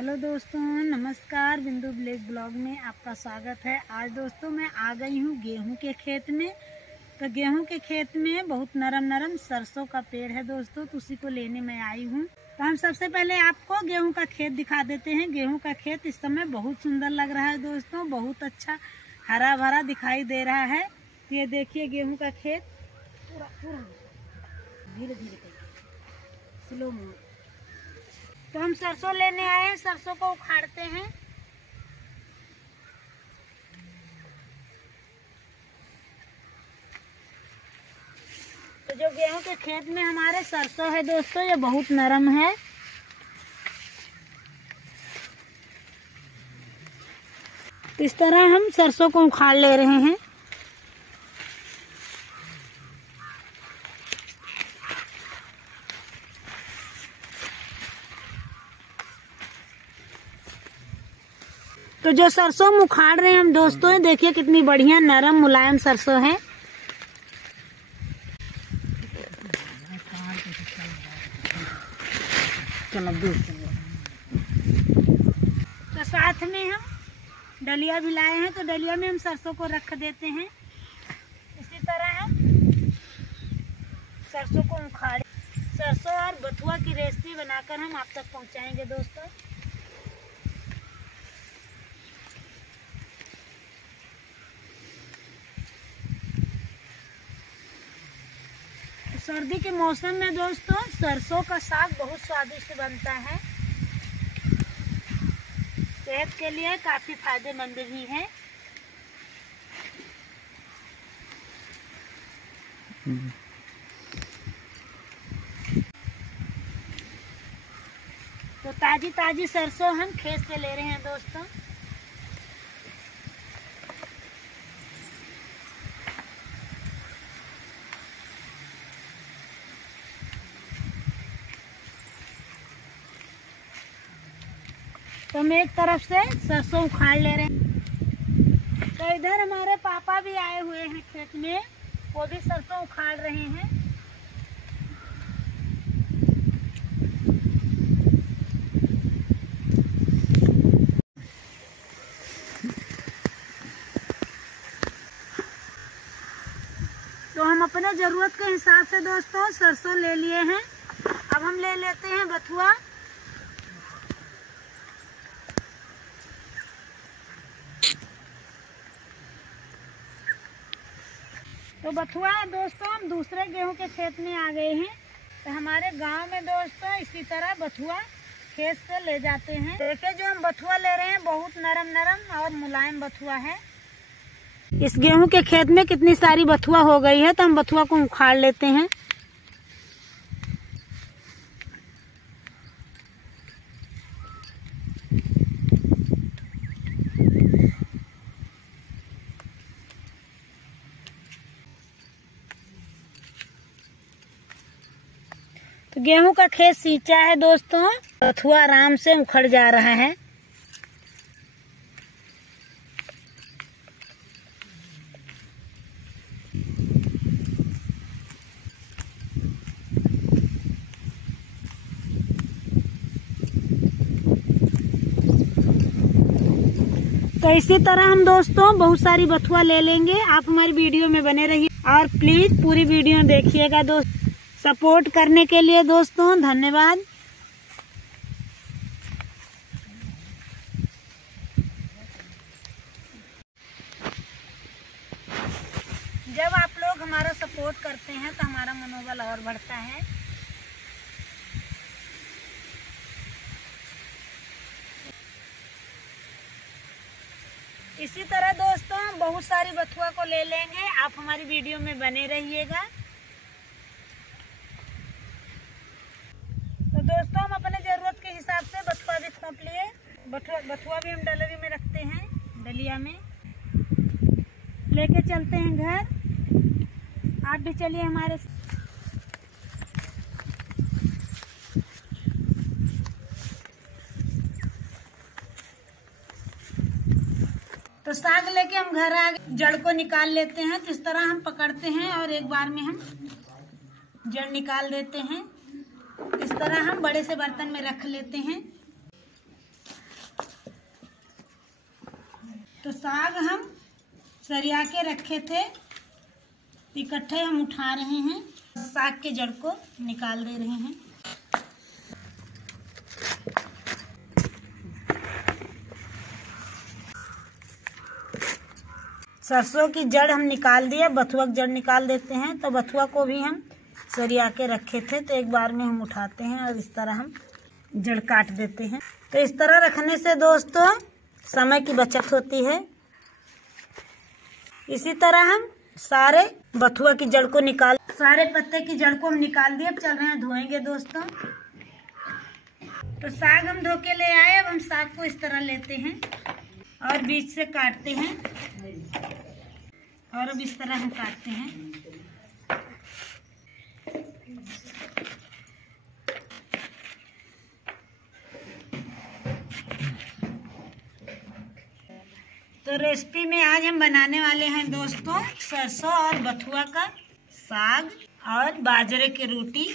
Hello दोस्तों, नमस्कार। बिंदु ब्लैक ब्लॉग में आपका स्वागत है। आज दोस्तों मैं आ गई हूँ गेहूं के खेत में। तो गेहूं के खेत में बहुत नरम नरम सरसों का पेड़ है दोस्तों, तो उसी को लेने मैं आई हूँ। तो हम सबसे पहले आपको गेहूं का खेत दिखा देते हैं। गेहूं का खेत इस समय बहुत सुंदर लग रहा है दोस्तों, बहुत अच्छा हरा भरा दिखाई दे रहा है। ये देखिए गेहूं का खेत पूरा पूरा धीरे धीरे करके स्लो मोड। तो हम सरसों लेने आए हैं, सरसों को उखाड़ते हैं। तो जो गेहूं के खेत में हमारे सरसों है दोस्तों, ये बहुत नरम है। इस तरह हम सरसों को उखाड़ ले रहे हैं। तो जो सरसों हम उखाड़ रहे हैं हम दोस्तों, देखिए कितनी बढ़िया नरम मुलायम सरसों है। तो साथ में हम डलिया भी लाए हैं, तो डलिया में हम सरसों को रख देते हैं। इसी तरह हम सरसों को उखाड़े। सरसों और बथुआ की रेसिपी बनाकर हम आप तक पहुंचाएंगे दोस्तों। सर्दी के मौसम में दोस्तों सरसों का साग बहुत स्वादिष्ट बनता है। सेहत के लिए काफी फायदेमंद भी है। तो ताजी ताजी सरसों हम खेत से ले रहे हैं दोस्तों। तो हम एक तरफ से सरसों उखाड़ ले रहे हैं। तो इधर हमारे पापा भी आए हुए हैं खेत में, वो भी सरसों उखाड़ रहे हैं। तो हम अपने जरूरत के हिसाब से दोस्तों सरसों ले लिए हैं। अब हम ले लेते हैं बथुआ। तो बथुआ दोस्तों हम दूसरे गेहूं के खेत में आ गए हैं। तो हमारे गांव में दोस्तों इसी तरह बथुआ खेत से ले जाते हैं। देखिए जो हम बथुआ ले रहे हैं बहुत नरम नरम और मुलायम बथुआ है। इस गेहूं के खेत में कितनी सारी बथुआ हो गई है, तो हम बथुआ को उखाड़ लेते हैं। तो गेहूं का खेत सींचा है दोस्तों, बथुआ आराम से उखड़ जा रहा है। तो इसी तरह हम दोस्तों बहुत सारी बथुआ ले लेंगे। आप हमारी वीडियो में बने रहिए और प्लीज पूरी वीडियो देखिएगा दोस्तों। सपोर्ट करने के लिए दोस्तों धन्यवाद। जब आप लोग हमारा सपोर्ट करते हैं तो हमारा मनोबल और बढ़ता है। इसी तरह दोस्तों बहुत सारी बथुआ को ले लेंगे। आप हमारी वीडियो में बने रहिएगा। तो दोस्तों हम अपने जरूरत के हिसाब से बथुआ भी थोप लिए। बथुआ भी हम डलरी में रखते हैं, डलिया में लेके चलते हैं घर। आप भी चलिए हमारे। तो साग लेके हम घर आ गए। जड़ को निकाल लेते हैं। तो इस तरह हम पकड़ते हैं और एक बार में हम जड़ निकाल देते हैं। इस तरह हम बड़े से बर्तन में रख लेते हैं। तो साग हम सरिया के रखे थे, इकट्ठे हम उठा रहे हैं, साग के जड़ को निकाल दे रहे हैं। सरसों की जड़ हम निकाल दिए, बथुआ की जड़ निकाल देते हैं। तो बथुआ को भी हम सरिया के रखे थे, तो एक बार में हम उठाते हैं और इस तरह हम जड़ काट देते हैं। तो इस तरह रखने से दोस्तों समय की बचत होती है। इसी तरह हम सारे बथुआ की जड़ को सारे पत्ते की जड़ को हम निकाल दिए। अब चल रहे हैं धोएंगे दोस्तों। तो साग हम धो के ले आए। अब हम साग को इस तरह लेते हैं और बीच से काटते हैं, और अब इस तरह हम काटते हैं। तो रेसिपी में आज हम बनाने वाले हैं दोस्तों सरसों और बथुआ का साग और बाजरे की रोटी।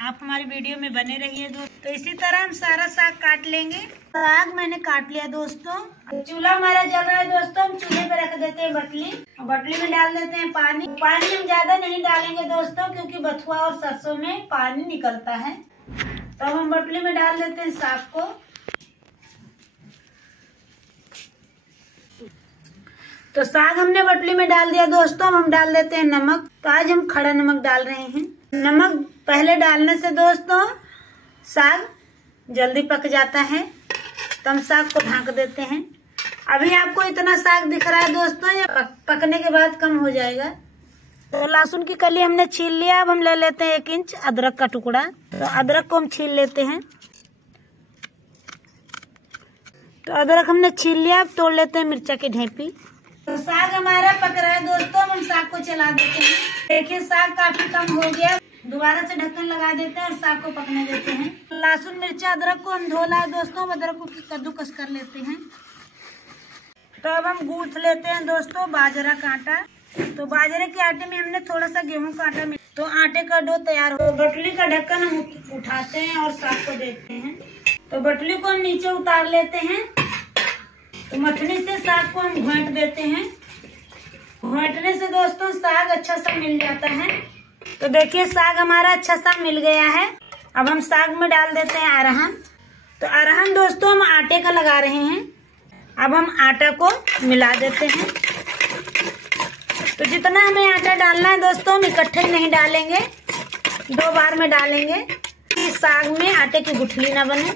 आप हमारी वीडियो में बने रहिए दोस्तों। तो इसी तरह हम सारा साग काट लेंगे। साग मैंने काट लिया दोस्तों। चूल्हा हमारा जल रहा है दोस्तों। हम चूल्हे पे रख देते हैं बटली, और बटली में डाल देते हैं पानी। पानी हम ज्यादा नहीं डालेंगे दोस्तों, क्योंकि बथुआ और सरसों में पानी निकलता है। तो हम बटली में डाल देते हैं साग को। तो साग हमने बटली में डाल दिया दोस्तों। अब हम डाल देते हैं नमक। तो आज हम खड़ा नमक डाल रहे हैं। नमक पहले डालने से दोस्तों साग जल्दी पक जाता है। तो हम साग को ढक देते हैं। अभी आपको इतना साग दिख रहा है दोस्तों, ये पकने के बाद कम हो जाएगा। तो लहसुन की कली हमने छील लिया। अब हम ले लेते हैं 1 इंच अदरक का टुकड़ा। तो अदरक को हम छील लेते हैं। तो अदरक हमने छील लिया। अब तोड़ लेते हैं मिर्चा की ढेपी। तो साग हमारा पक रहा है दोस्तों। हम साग को चला देते हैं। देखिए साग काफी कम हो गया। दोबारा से ढक्कन लगा देते हैं और साग को पकने देते हैं। लहसुन मिर्चा अदरक को हम धो लाए दोस्तों। अदरक को कद्दूकस कर लेते हैं। तो अब हम गूंथ लेते हैं दोस्तों बाजरा का आटा। तो बाजरे के आटे में हमने थोड़ा सा गेहूं का आटा मिला, तो आटे का डो तैयार हो। बटली का ढक्कन हम उठाते हैं और साग को देखते हैं। तो बटली को हम नीचे उतार लेते हैं। तो मथनी से साग को हम घोंट देते हैं। घोंटने से दोस्तों साग अच्छा सा मिल जाता है। तो देखिए साग हमारा अच्छा सा मिल गया है। अब हम साग में डाल देते हैं अरहन। तो अरहन दोस्तों हम आटे का लगा रहे हैं। अब हम आटा को मिला देते हैं। तो जितना हमें आटा डालना है दोस्तों हम इकट्ठे नहीं डालेंगे, 2 बार में डालेंगे कि साग में आटे की गुठली ना बने।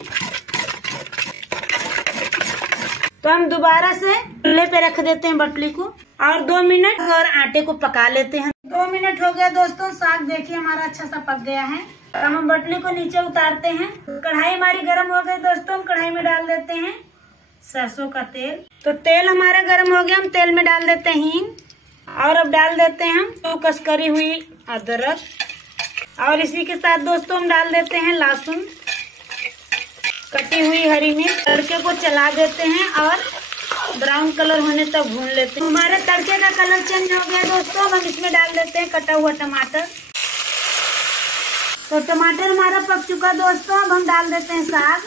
तो हम दोबारा से चूल्हे पे रख देते हैं बटली को और 2 मिनट और आटे को पका लेते हैं। 2 मिनट हो गया दोस्तों। साग देखिए हमारा अच्छा सा पक गया है। हम बटली को नीचे उतारते हैं। कढ़ाई हमारी गर्म हो गई दोस्तों। हम कढ़ाई में डाल देते हैं सरसों का तेल। तो तेल हमारा गर्म हो गया। हम तेल में डाल देते हैं हींग, और अब डाल देते हैं हम कस करी हुई अदरक, और इसी के साथ दोस्तों हम डाल देते हैं लहसुन, कटी हुई हरी मिर्च। तड़के को चला देते हैं और ब्राउन कलर होने तक भून लेते हैं। हमारे तड़के का कलर चेंज हो गया दोस्तों। अब हम इसमें डाल देते हैं कटा हुआ टमाटर। तो टमाटर हमारा पक चुका दोस्तों। अब हम डाल देते हैं साग।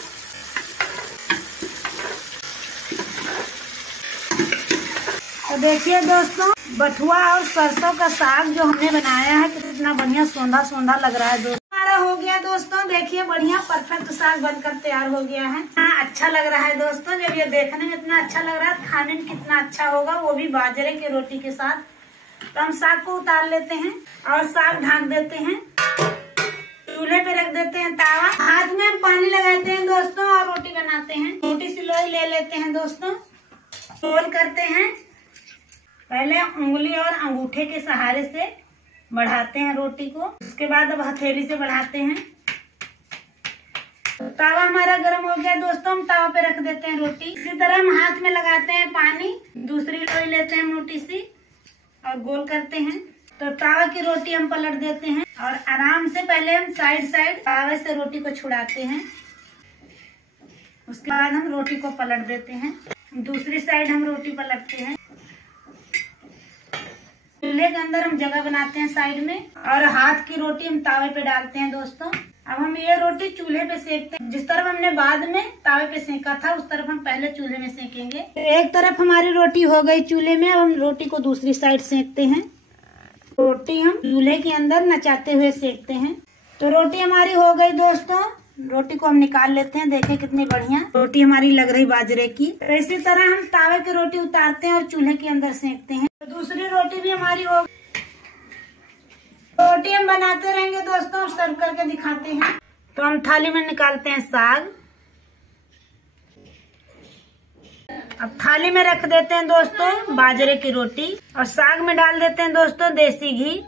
तो देखिए दोस्तों बथुआ और सरसों का साग जो हमने बनाया है कितना बढ़िया सौंधा सौंधा लग रहा है दोस्तों। हमारा हो गया दोस्तों। देखिए बढ़िया परफेक्ट साग बनकर तैयार हो गया है। अच्छा लग रहा है दोस्तों। जब ये देखने में इतना अच्छा लग रहा है, खाने में कितना अच्छा होगा, वो भी बाजरे की रोटी के साथ। तो हम साग को उतार लेते हैं और साग ढक देते हैं। चूल्हे पे रख देते हैं तावा। हाथ में हम पानी लगाते हैं दोस्तों और रोटी बनाते हैं। छोटी सी लोई ले लेते हैं दोस्तों। रोल करते हैं। पहले उंगली और अंगूठे के सहारे से बढ़ाते हैं रोटी को। उसके बाद अब हथेली से बढ़ाते हैं। तो तावा हमारा गर्म हो गया दोस्तों। हम तावा पे रख देते हैं रोटी। इसी तरह हम हाथ में लगाते हैं पानी। दूसरी लोई लेते हैं मोटी सी और गोल करते हैं। तो तावा की रोटी हम पलट देते हैं और आराम से पहले हम साइड तावे से रोटी को छुड़ाते हैं। उसके बाद हम रोटी को पलट देते हैं। दूसरी साइड हम रोटी पलटते हैं। चूल्हे के अंदर हम जगह बनाते हैं साइड में, और हाथ की रोटी हम तावे पे डालते हैं दोस्तों। अब हम ये रोटी चूल्हे पे सेकते हैं। जिस तरफ हमने बाद में तावे पे सेका था उस तरफ हम पहले चूल्हे में सेकेंगे। तो एक तरफ हमारी रोटी हो गई चूल्हे में, अब हम रोटी को दूसरी साइड सेकते हैं। रोटी हम चूल्हे के अंदर नचाते हुए सेकते हैं। तो रोटी हमारी हो गई दोस्तों। रोटी को हम निकाल लेते हैं। देखें कितनी बढ़िया रोटी हमारी लग रही बाजरे की। तो इसी तरह हम तावे की रोटी उतारते हैं और चूल्हे के अंदर सेकते हैं। तो दूसरी रोटी भी हमारी हो गई। रोटी हम बनाते रहेंगे दोस्तों, सर्व करके दिखाते हैं। तो हम थाली में निकालते हैं साग। अब थाली में रख देते हैं दोस्तों बाजरे की रोटी, और साग में डाल देते हैं दोस्तों देसी घी।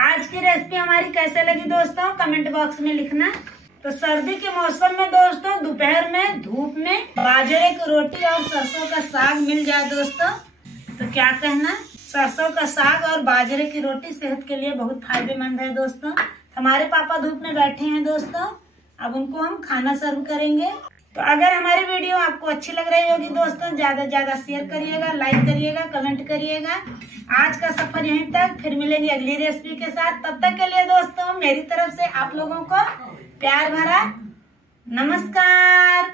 आज की रेसिपी हमारी कैसे लगी दोस्तों कमेंट बॉक्स में लिखना। तो सर्दी के मौसम में दोस्तों दोपहर में धूप में बाजरे की रोटी और सरसों का साग मिल जाए दोस्तों, तो क्या कहना। सरसों का साग और बाजरे की रोटी सेहत के लिए बहुत फायदेमंद है दोस्तों। हमारे पापा धूप में बैठे हैं दोस्तों, अब उनको हम खाना सर्व करेंगे। तो अगर हमारी वीडियो आपको अच्छी लग रही होगी दोस्तों, ज्यादा से ज्यादा शेयर करिएगा, लाइक करिएगा, कमेंट करिएगा। आज का सफर यहीं तक, फिर मिलेंगे अगली रेसिपी के साथ। तब तक के लिए दोस्तों मेरी तरफ से आप लोगों को प्यार भरा नमस्कार।